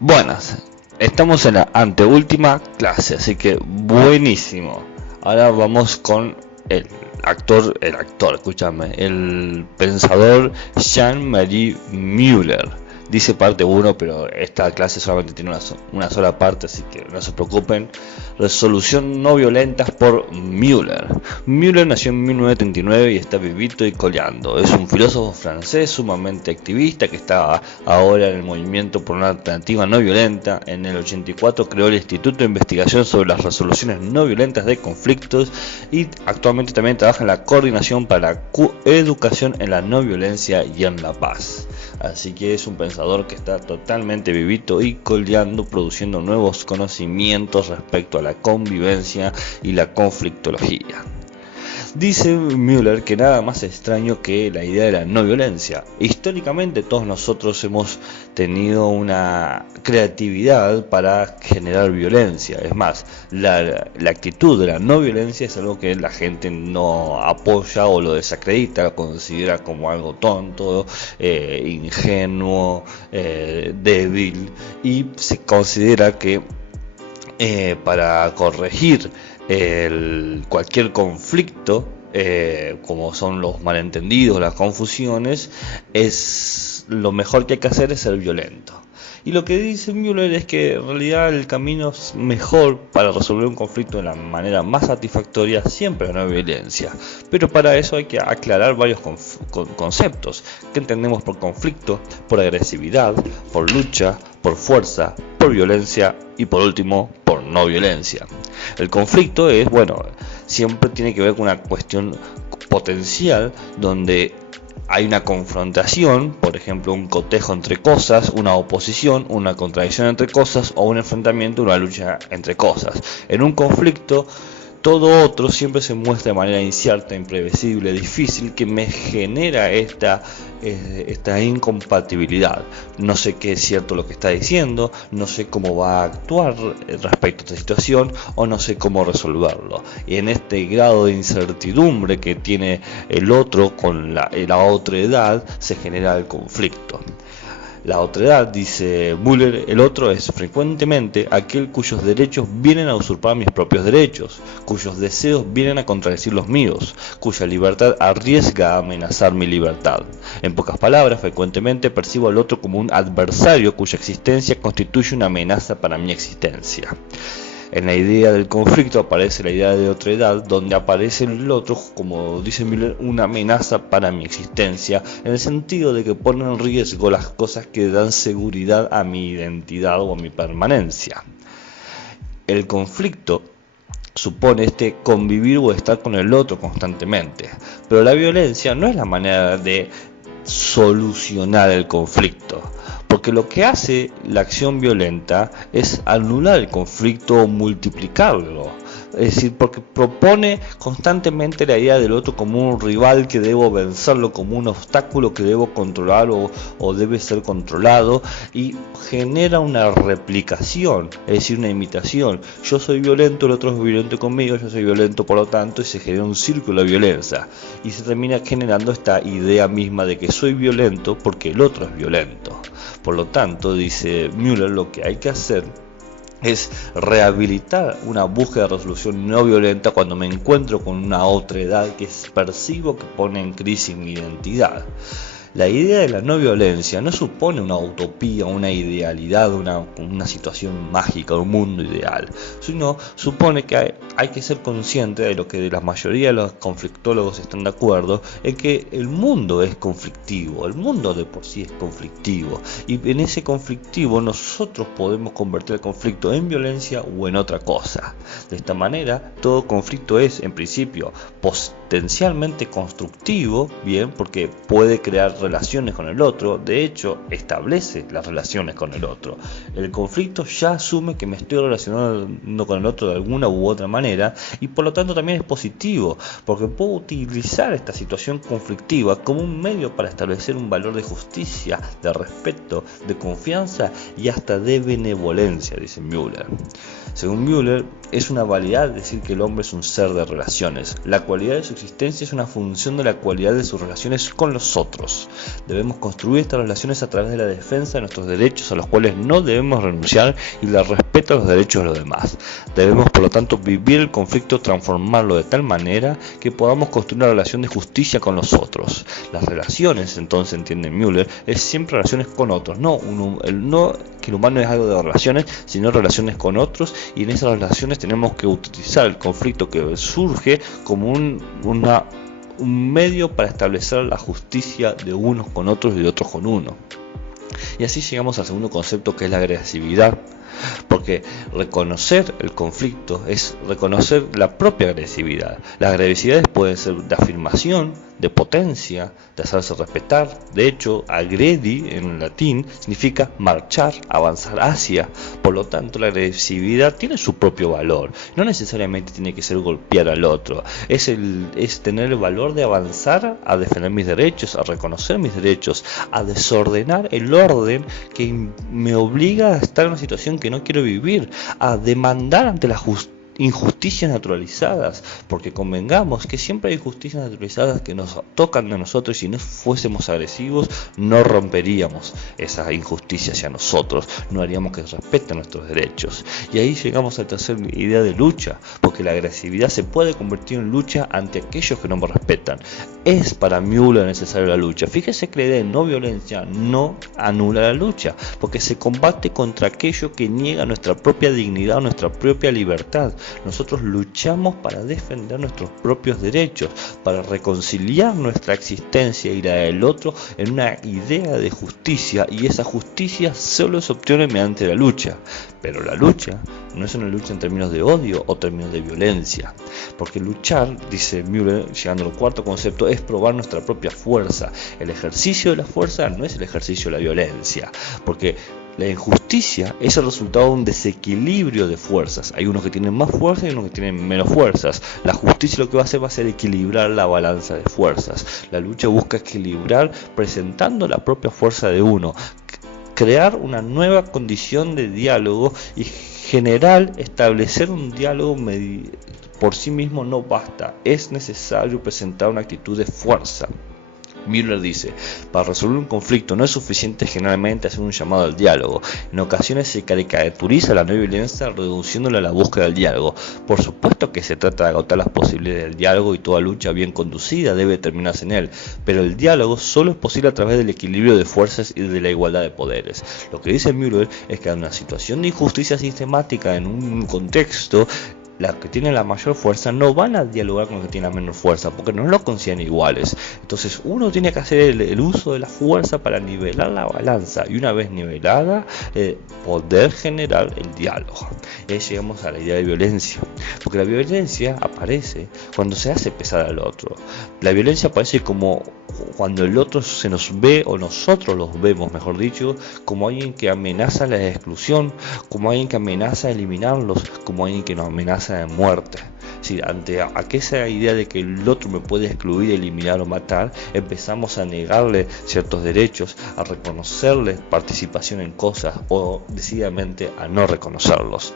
Buenas, estamos en la anteúltima clase, así que buenísimo. Ahora vamos con escúchame, el pensador Jean-Marie Müller. Dice parte 1, pero esta clase solamente tiene una sola parte, así que no se preocupen. Resolución no violentas por Müller. Müller nació en 1939 y está vivito y coleando. Es un filósofo francés sumamente activista que está ahora en el movimiento por una alternativa no violenta. En el 84 creó el Instituto de Investigación sobre las Resoluciones No Violentas de Conflictos y actualmente también trabaja en la Coordinación para la Educación en la No Violencia y en la Paz. Así que es un pensador que está totalmente vivito y coleando, produciendo nuevos conocimientos respecto a la convivencia y la conflictología. Dice Müller que nada más extraño que la idea de la no violencia. Históricamente todos nosotros hemos tenido una creatividad para generar violencia. Es más, la actitud de la no violencia es algo que la gente no apoya o lo desacredita, lo considera como algo tonto, ingenuo, débil, y se considera que para corregir cualquier conflicto, como son los malentendidos, las confusiones, es lo mejor que hay que hacer es ser violento. Y lo que dice Müller es que en realidad el camino mejor para resolver un conflicto de la manera más satisfactoria siempre es la no violencia. Pero para eso hay que aclarar varios conceptos. ¿Qué entendemos por conflicto? Por agresividad, por lucha, por fuerza, por violencia y por último por no violencia. El conflicto es, siempre tiene que ver con una cuestión potencial donde hay una confrontación, por ejemplo un cotejo entre cosas, una oposición, una contradicción entre cosas o un enfrentamiento, una lucha entre cosas. En un conflicto todo otro siempre se muestra de manera incierta, imprevisible, difícil, que me genera esta incompatibilidad. No sé qué es cierto lo que está diciendo, no sé cómo va a actuar respecto a esta situación o no sé cómo resolverlo. Y en este grado de incertidumbre que tiene el otro con la otra edad se genera el conflicto. La otredad, dice Müller, el otro es frecuentemente aquel cuyos derechos vienen a usurpar mis propios derechos, cuyos deseos vienen a contradecir los míos, cuya libertad arriesga a amenazar mi libertad. En pocas palabras, frecuentemente percibo al otro como un adversario cuya existencia constituye una amenaza para mi existencia. En la idea del conflicto aparece la idea de otredad, donde aparece el otro, como dice Müller, una amenaza para mi existencia, en el sentido de que pone en riesgo las cosas que dan seguridad a mi identidad o a mi permanencia. El conflicto supone convivir o estar con el otro constantemente, pero la violencia no es la manera de solucionar el conflicto. Porque lo que hace la acción violenta es anular el conflicto o multiplicarlo. Es decir, porque propone constantemente la idea del otro como un rival que debo vencerlo, como un obstáculo que debo controlar o debe ser controlado, y genera una replicación, es decir, una imitación. Yo soy violento, el otro es violento conmigo, yo soy violento por lo tanto, y se genera un círculo de violencia. Y se termina generando esta idea misma de que soy violento porque el otro es violento. Por lo tanto, dice Müller, lo que hay que hacer es rehabilitar una búsqueda de resolución no violenta cuando me encuentro con una otredad que percibo que pone en crisis mi identidad. La idea de la no violencia no supone una utopía, una idealidad, una situación mágica, un mundo ideal, sino supone que hay que ser consciente de lo que la mayoría de los conflictólogos están de acuerdo, en que el mundo es conflictivo, el mundo de por sí es conflictivo, y en ese conflictivo nosotros podemos convertir el conflicto en violencia o en otra cosa. De esta manera, todo conflicto es, en principio, potencialmente constructivo, bien, porque puede crear relaciones con el otro, de hecho establece las relaciones con el otro. El conflicto ya asume que me estoy relacionando con el otro de alguna u otra manera y por lo tanto también es positivo, porque puedo utilizar esta situación conflictiva como un medio para establecer un valor de justicia, de respeto, de confianza y hasta de benevolencia, dice Müller. Según Müller, es una validad decir que el hombre es un ser de relaciones. La cualidad de su existencia es una función de la cualidad de sus relaciones con los otros. Debemos construir estas relaciones a través de la defensa de nuestros derechos, a los cuales no debemos renunciar, y el respeto a los derechos de los demás. Debemos, por lo tanto, vivir el conflicto, transformarlo de tal manera que podamos construir una relación de justicia con los otros. Las relaciones, entonces, entiende Müller, es siempre relaciones con otros, no que el humano es algo de relaciones, sino relaciones con otros, y en esas relaciones tenemos que utilizar el conflicto que surge como un medio para establecer la justicia de unos con otros y de otros con uno. Y así llegamos al segundo concepto, que es la agresividad, porque reconocer el conflicto es reconocer la propia agresividad. Las agresividades pueden ser de afirmación, de potencia, de hacerse respetar. De hecho, agredi en latín significa marchar, avanzar hacia. Por lo tanto, la agresividad tiene su propio valor. No necesariamente tiene que ser golpear al otro. Es tener el valor de avanzar a defender mis derechos, a reconocer mis derechos, a desordenar el orden que me obliga a estar en una situación que no quiero vivir, a demandar ante la injusticias naturalizadas, porque convengamos que siempre hay injusticias naturalizadas que nos tocan a nosotros, y si no fuésemos agresivos no romperíamos esas injusticias hacia nosotros, no haríamos que respeten nuestros derechos. Y ahí llegamos a la tercera idea de lucha, porque la agresividad se puede convertir en lucha ante aquellos que no me respetan. Es para Müller necesaria la lucha. Fíjese que la idea de no violencia no anula la lucha, porque se combate contra aquello que niega nuestra propia dignidad, nuestra propia libertad. Nosotros luchamos para defender nuestros propios derechos, para reconciliar nuestra existencia y la del otro en una idea de justicia, y esa justicia solo se obtiene mediante la lucha. Pero la lucha no es una lucha en términos de odio o términos de violencia, porque luchar, dice Müller, llegando al cuarto concepto, es probar nuestra propia fuerza. El ejercicio de la fuerza no es el ejercicio de la violencia, porque la injusticia es el resultado de un desequilibrio de fuerzas. Hay unos que tienen más fuerza y unos que tienen menos fuerzas. La justicia lo que va a ser equilibrar la balanza de fuerzas. La lucha busca equilibrar presentando la propia fuerza de uno, crear una nueva condición de diálogo, y establecer un diálogo por sí mismo no basta. Es necesario presentar una actitud de fuerza. Müller dice, para resolver un conflicto no es suficiente generalmente hacer un llamado al diálogo. En ocasiones se caricaturiza la no violencia reduciéndola a la búsqueda del diálogo. Por supuesto que se trata de agotar las posibilidades del diálogo, y toda lucha bien conducida debe terminarse en él, pero el diálogo solo es posible a través del equilibrio de fuerzas y de la igualdad de poderes. Lo que dice Müller es que en una situación de injusticia sistemática, en un contexto, las que tienen la mayor fuerza no van a dialogar con los que tienen la menor fuerza, porque no los consideran iguales. Entonces uno tiene que hacer el uso de la fuerza para nivelar la balanza, y una vez nivelada, poder generar el diálogo. Y ahí llegamos a la idea de violencia, porque la violencia aparece cuando se hace pesar al otro. La violencia aparece como cuando el otro se nos ve, o nosotros los vemos, mejor dicho, como alguien que amenaza la exclusión, como alguien que amenaza eliminarlos, como alguien que nos amenaza de muerte. Si ante aquella idea de que el otro me puede excluir, eliminar o matar, empezamos a negarle ciertos derechos, a reconocerle participación en cosas, o decididamente a no reconocerlos.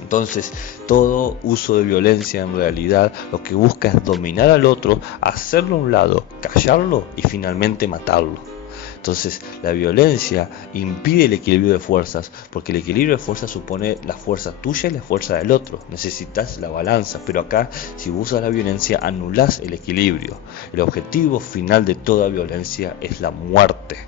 Entonces, todo uso de violencia en realidad lo que busca es dominar al otro, hacerlo a un lado, callarlo y finalmente matarlo. Entonces, la violencia impide el equilibrio de fuerzas, porque el equilibrio de fuerzas supone la fuerza tuya y la fuerza del otro. Necesitas la balanza, pero acá, si usas la violencia, anulás el equilibrio. El objetivo final de toda violencia es la muerte.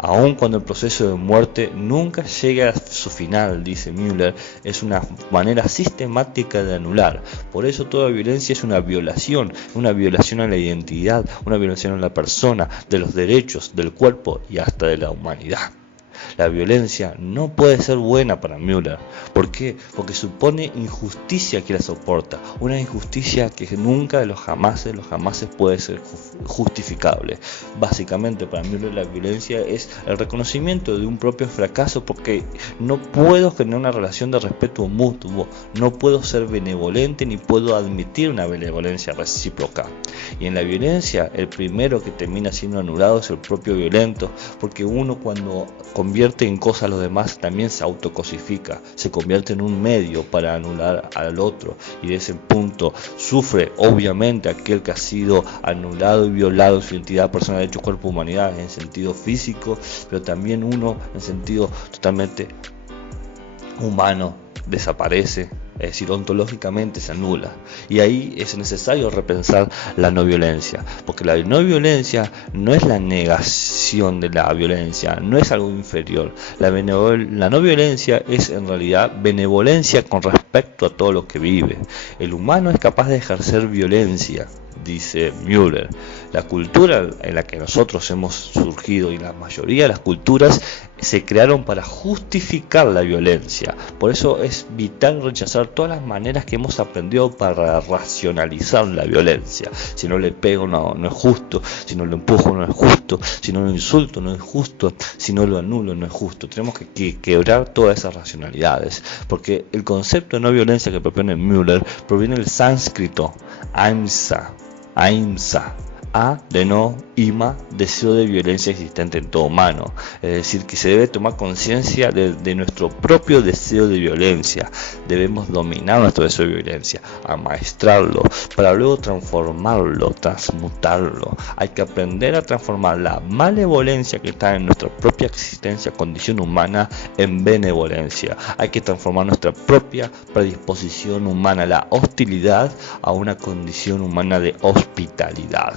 Aun cuando el proceso de muerte nunca llega a su final, dice Müller, es una manera sistemática de anular. Por eso toda violencia es una violación a la identidad, una violación a la persona, de los derechos, del cuerpo y hasta de la humanidad. La violencia no puede ser buena para Müller. ¿Por qué? Porque supone injusticia que la soporta, una injusticia que nunca de los jamases puede ser justificable. Básicamente para Müller la violencia es el reconocimiento de un propio fracaso, porque no puedo generar una relación de respeto mutuo, no puedo ser benevolente ni puedo admitir una benevolencia recíproca. Y en la violencia el primero que termina siendo anulado es el propio violento, porque uno cuando convierte en cosa a los demás, también se autocosifica, se convierte en un medio para anular al otro, y de ese punto sufre obviamente aquel que ha sido anulado y violado su identidad personal, hecho cuerpo, humanidad en sentido físico, pero también uno en sentido totalmente humano desaparece, es decir, ontológicamente se anula. Y ahí es necesario repensar la no violencia, porque la no violencia no es la negación de la violencia, no es algo inferior. La no violencia es en realidad benevolencia con respecto a todo lo que vive. El humano es capaz de ejercer violencia, dice Müller. La cultura en la que nosotros hemos surgido, y la mayoría de las culturas, se crearon para justificar la violencia. Por eso es vital rechazar todas las maneras que hemos aprendido para racionalizar la violencia. Si no le pego no es justo, si no lo empujo no es justo, si no lo insulto no es justo, si no lo anulo no es justo. Tenemos que quebrar todas esas racionalidades, porque el concepto de no violencia que propone Müller proviene del sánscrito ahimsa, a de no, ima, deseo de violencia existente en todo humano. Es decir, que se debe tomar conciencia de nuestro propio deseo de violencia. Debemos dominar nuestro deseo de violencia, amaestrarlo, para luego transformarlo, transmutarlo. Hay que aprender a transformar la malevolencia que está en nuestra propia existencia, condición humana, en benevolencia. Hay que transformar nuestra propia predisposición humana, la hostilidad, a una condición humana de hospitalidad.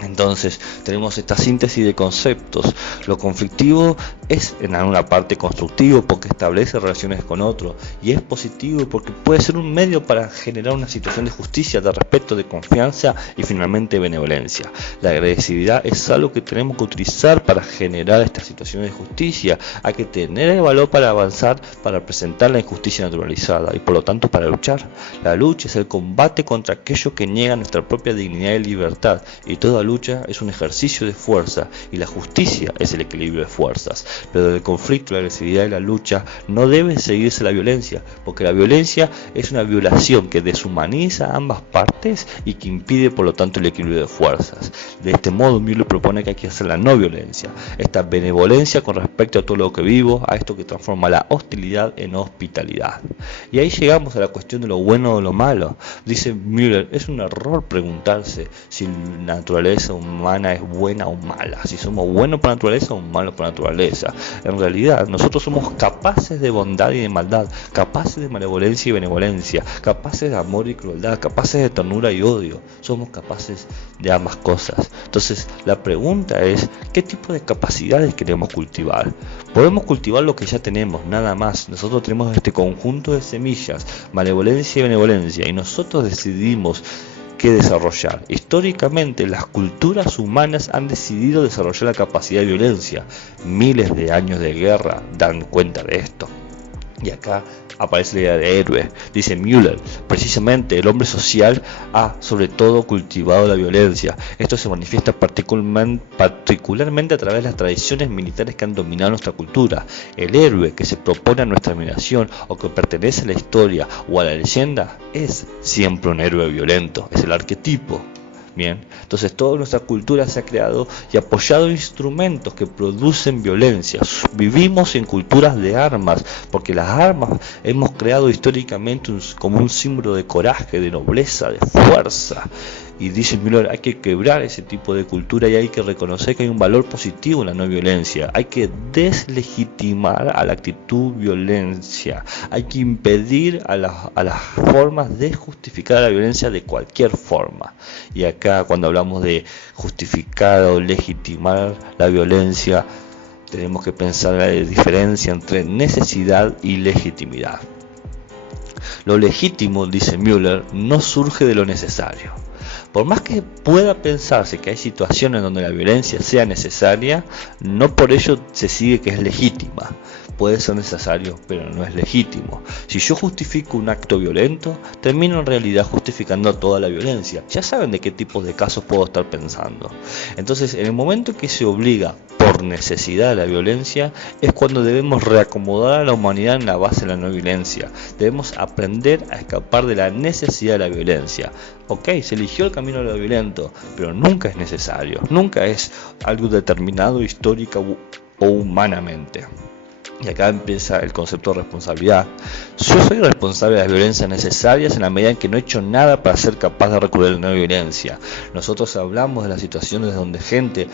Entonces tenemos esta síntesis de conceptos. Lo conflictivo es en alguna parte constructivo porque establece relaciones con otro, y es positivo porque puede ser un medio para generar una situación de justicia, de respeto, de confianza y finalmente benevolencia. La agresividad es algo que tenemos que utilizar para generar estas situaciones de justicia. Hay que tener el valor para avanzar, para presentar la injusticia naturalizada y por lo tanto para luchar. La lucha es el combate contra aquello que niega nuestra propia dignidad y libertad, y toda lucha es un ejercicio de fuerza, y la justicia es el equilibrio de fuerzas. Pero del conflicto, la agresividad y la lucha no debe seguirse la violencia, porque la violencia es una violación que deshumaniza a ambas partes y que impide por lo tanto el equilibrio de fuerzas. De este modo Müller propone que hay que hacer la no violencia, esta benevolencia con respecto a todo lo que vivo, a esto que transforma la hostilidad en hospitalidad. Y ahí llegamos a la cuestión de lo bueno o lo malo. Dice Müller, es un error preguntarse si la naturaleza humana es buena o mala, si somos buenos por naturaleza o malos por naturaleza. En realidad nosotros somos capaces de bondad y de maldad, capaces de malevolencia y benevolencia, capaces de amor y crueldad, capaces de ternura y odio. Somos capaces de ambas cosas. Entonces la pregunta es, ¿qué tipo de capacidades queremos cultivar? Podemos cultivar lo que ya tenemos, nada más. Nosotros tenemos este conjunto de semillas, malevolencia y benevolencia, y nosotros decidimos qué desarrollar. Históricamente las culturas humanas han decidido desarrollar la capacidad de violencia. Miles de años de guerra dan cuenta de esto. Y acá aparece la idea de héroe. Dice Müller, precisamente el hombre social ha sobre todo cultivado la violencia. Esto se manifiesta particularmente a través de las tradiciones militares que han dominado nuestra cultura. El héroe que se propone a nuestra admiración o que pertenece a la historia o a la leyenda es siempre un héroe violento, es el arquetipo. Bien, entonces toda nuestra cultura se ha creado y apoyado instrumentos que producen violencia. Vivimos en culturas de armas, porque las armas hemos creado históricamente como un símbolo de coraje, de nobleza, de fuerza. Y dice Müller, hay que quebrar ese tipo de cultura y hay que reconocer que hay un valor positivo en la no violencia. Hay que deslegitimar a la actitud violencia. Hay que impedir a las formas de justificar la violencia de cualquier forma. Y acá cuando hablamos de justificar o legitimar la violencia, tenemos que pensar la diferencia entre necesidad y legitimidad. Lo legítimo, dice Müller, no surge de lo necesario. Por más que pueda pensarse que hay situaciones donde la violencia sea necesaria, no por ello se sigue que es legítima. Puede ser necesario, pero no es legítimo. Si yo justifico un acto violento, termino en realidad justificando toda la violencia. Ya saben de qué tipos de casos puedo estar pensando. Entonces, en el momento que se obliga por necesidad a la violencia, es cuando debemos reacomodar a la humanidad en la base de la no violencia. Debemos aprender a escapar de la necesidad de la violencia. Ok, se eligió el camino de lo violento, pero nunca es necesario, nunca es algo determinado, histórica o humanamente. Y acá empieza el concepto de responsabilidad. Yo soy responsable de las violencias necesarias en la medida en que no he hecho nada para ser capaz de recurrir a la no violencia. Nosotros hablamos de las situaciones donde gente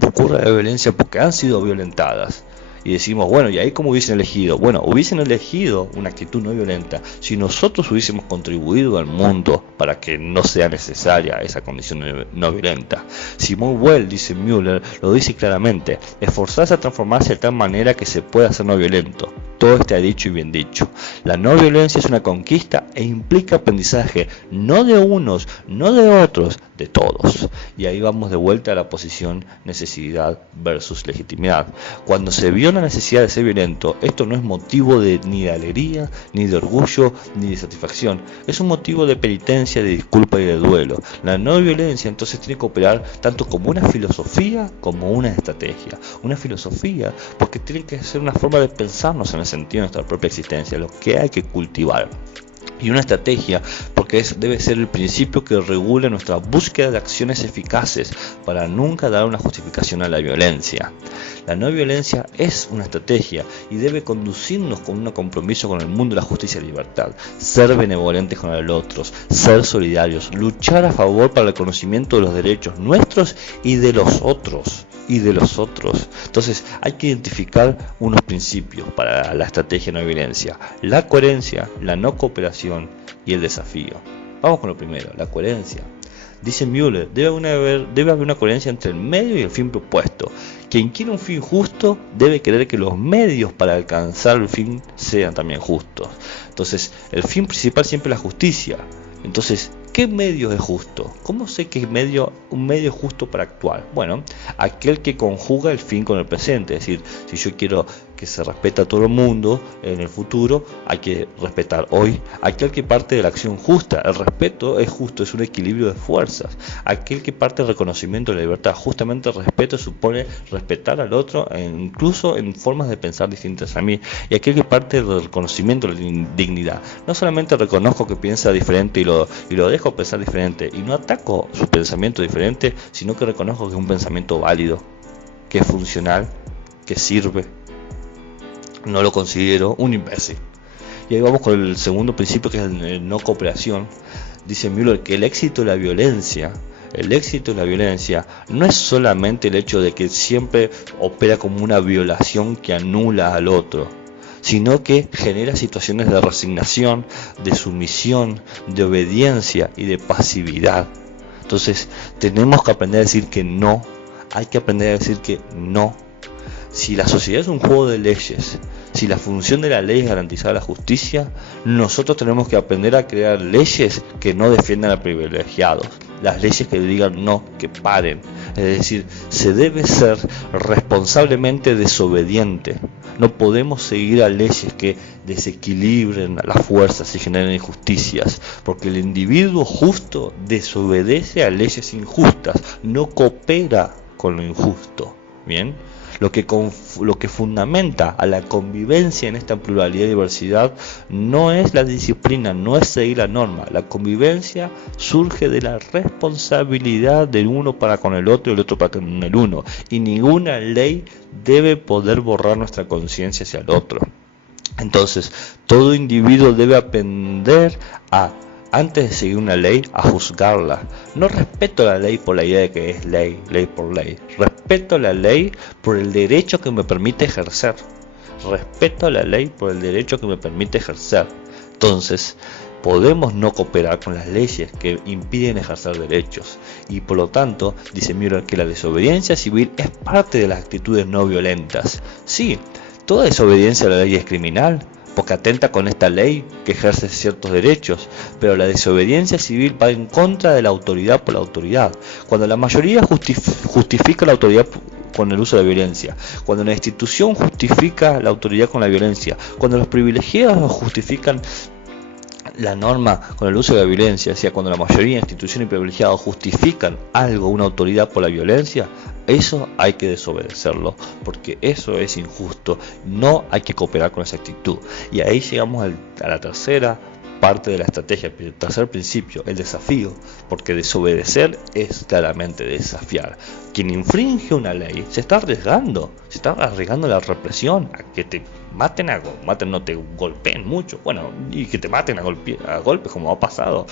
recurre a la violencia porque han sido violentadas. Y decimos, bueno, ¿y ahí cómo hubiesen elegido? Bueno, hubiesen elegido una actitud no violenta si nosotros hubiésemos contribuido al mundo para que no sea necesaria esa condición no violenta. Simone Weil, dice Müller, lo dice claramente, esforzarse a transformarse de tal manera que se pueda ser no violento. Todo está dicho y bien dicho. La no violencia es una conquista e implica aprendizaje, no de unos, no de otros, de todos. Y ahí vamos de vuelta a la posición necesidad versus legitimidad. Cuando se vio la necesidad de ser violento, esto no es motivo ni de alegría, ni de orgullo, ni de satisfacción. Es un motivo de penitencia, de disculpa y de duelo. La no violencia entonces tiene que operar tanto como una filosofía como una estrategia. Una filosofía porque tiene que ser una forma de pensarnos en el sentido de nuestra propia existencia, lo que hay que cultivar. Y una estrategia porque debe ser el principio que regule nuestra búsqueda de acciones eficaces para nunca dar una justificación a la violencia. La no violencia es una estrategia y debe conducirnos con un compromiso con el mundo de la justicia y la libertad, ser benevolentes con el otro, ser solidarios, luchar a favor para el reconocimiento de los derechos nuestros y de los otros. Entonces hay que identificar unos principios para la estrategia de no violencia: la coherencia, la no cooperación y el desafío. Vamos con lo primero, la coherencia. Dice Müller, debe haber una coherencia entre el medio y el fin propuesto. Quien quiere un fin justo debe querer que los medios para alcanzar el fin sean también justos. Entonces, el fin principal siempre es la justicia. Entonces, ¿qué medio es justo? ¿Cómo sé que un medio es justo para actuar? Bueno, aquel que conjuga el fin con el presente. Es decir, si yo quiero que se respete a todo el mundo en el futuro, hay que respetar hoy. Aquel que parte de la acción justa. El respeto es justo, es un equilibrio de fuerzas. Aquel que parte del reconocimiento de la libertad. Justamente el respeto supone respetar al otro, incluso en formas de pensar distintas a mí. Y aquel que parte del reconocimiento de la dignidad. No solamente reconozco que piensa diferente y lo dejo pensar diferente y no ataco su pensamiento diferente, sino que reconozco que es un pensamiento válido, que es funcional, que sirve. No lo considero un imbécil. Y ahí vamos con el segundo principio, que es el no cooperación. Dice Müller que el éxito de la violencia no es solamente el hecho de que siempre opera como una violación que anula al otro, sino que genera situaciones de resignación, de sumisión, de obediencia y de pasividad. Entonces tenemos que aprender a decir que no, hay que aprender a decir que no. Si la sociedad es un juego de leyes, si la función de la ley es garantizar la justicia, nosotros tenemos que aprender a crear leyes que no defiendan a privilegiados, las leyes que digan no, que paren. Es decir, se debe ser responsablemente desobediente. No podemos seguir a leyes que desequilibren las fuerzas y generen injusticias, porque el individuo justo desobedece a leyes injustas, no coopera con lo injusto. Bien, lo que fundamenta a la convivencia en esta pluralidad y diversidad no es la disciplina, no es seguir la norma. La convivencia surge de la responsabilidad del uno para con el otro y el otro para con el uno, y ninguna ley debe poder borrar nuestra conciencia hacia el otro. Entonces, todo individuo debe aprender a, antes de seguir una ley, a juzgarla. No respeto la ley por la idea de que es ley por ley. Respeto la ley por el derecho que me permite ejercer. Entonces, podemos no cooperar con las leyes que impiden ejercer derechos. Y por lo tanto, dice Müller que la desobediencia civil es parte de las actitudes no violentas. Sí, toda desobediencia a la ley es criminal, porque atenta con esta ley que ejerce ciertos derechos, pero la desobediencia civil va en contra de la autoridad por la autoridad. Cuando la mayoría justifica la autoridad con el uso de violencia, cuando la institución justifica la autoridad con la violencia, cuando los privilegiados justifican la norma con el uso de la violencia, o sea, cuando la mayoría de instituciones y privilegiados justifican algo, una autoridad por la violencia, eso hay que desobedecerlo, porque eso es injusto. No hay que cooperar con esa actitud. Y ahí llegamos a la tercera parte de la estrategia. El tercer principio, el desafío, porque desobedecer es claramente desafiar. Quien infringe una ley se está arriesgando la represión, a que te maten, no te golpeen mucho, bueno, y que te maten a golpes como ha pasado.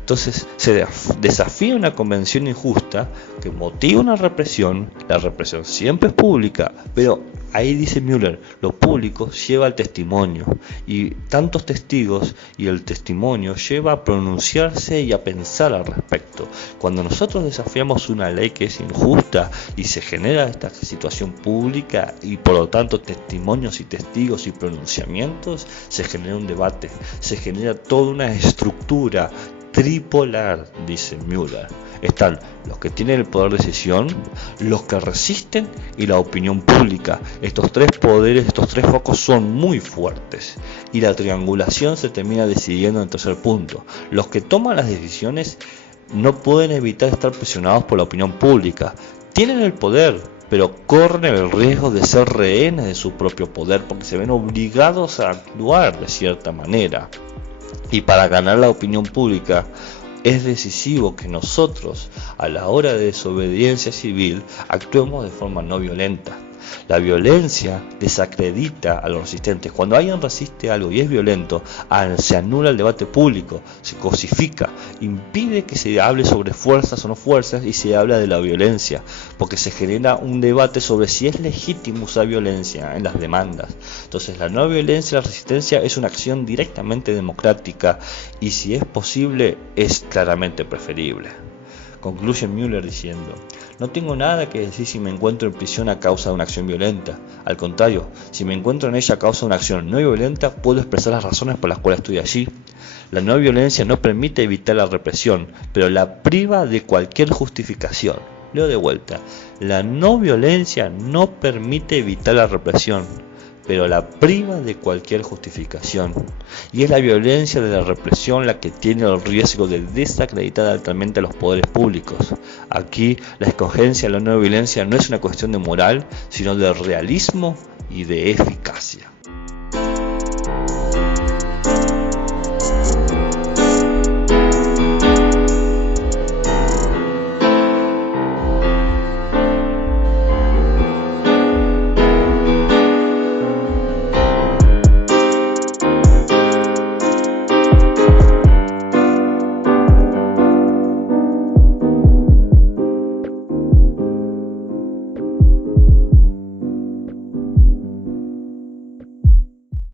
Entonces se desafía una convención injusta que motiva una represión. La represión siempre es pública, pero ahí dice Müller, lo público lleva al testimonio, y tantos testigos y el testimonio lleva a pronunciarse y a pensar al respecto. Cuando nosotros desafiamos una ley que es injusta y se genera esta situación pública y por lo tanto testimonios y testigos y pronunciamientos, se genera un debate, se genera toda una estructura tripolar, dice Müller. Están los que tienen el poder de decisión, los que resisten y la opinión pública. Estos tres poderes, estos tres focos son muy fuertes y la triangulación se termina decidiendo en el tercer punto. Los que toman las decisiones no pueden evitar estar presionados por la opinión pública. Tienen el poder, pero corren el riesgo de ser rehenes de su propio poder porque se ven obligados a actuar de cierta manera. Y para ganar la opinión pública es decisivo que nosotros, a la hora de desobediencia civil, actuemos de forma no violenta. La violencia desacredita a los resistentes. Cuando alguien resiste algo y es violento, se anula el debate público, se cosifica, impide que se hable sobre fuerzas o no fuerzas y se habla de la violencia, porque se genera un debate sobre si es legítimo usar violencia en las demandas. Entonces la no violencia, la resistencia es una acción directamente democrática y si es posible es claramente preferible. Concluye Müller diciendo: no tengo nada que decir si me encuentro en prisión a causa de una acción violenta. Al contrario, si me encuentro en ella a causa de una acción no violenta, puedo expresar las razones por las cuales estoy allí. La no violencia no permite evitar la represión, pero la priva de cualquier justificación. Leo de vuelta: la no violencia no permite evitar la represión, pero la priva de cualquier justificación. Y es la violencia de la represión la que tiene el riesgo de desacreditar altamente a los poderes públicos. Aquí la escogencia de la no violencia no es una cuestión de moral, sino de realismo y de eficacia.